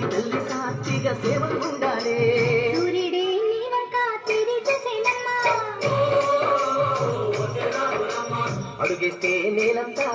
భూమి తల్లి సాక్షిగా సేవలు ఉండాలి సూర్యుడే నీ వంక తిరిగి చూసేనమ్మా అడుగేస్తే నేలంతా